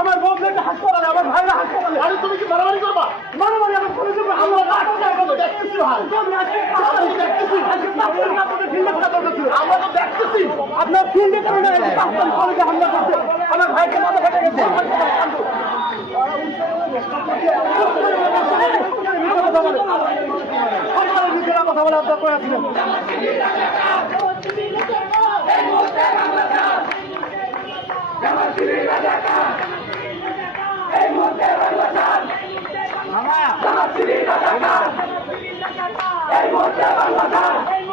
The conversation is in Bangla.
আমার বউকে হাসপাতালে, আমার ভাইরা হাসপাতালে। আরে তুমি কি মারামারি করবা? মারামারি আমার করে দেবে। আমরা দেখতেছি ভাই, আমরা তো দেখতেছি আপনার ফিল্ডে কারণে হামলা করছে। আমার ভাইকে মাথা ফেটে গেছে। কথা বলে আপনার করেছিলেন। এই মুহূর্তে বাংলাদেশ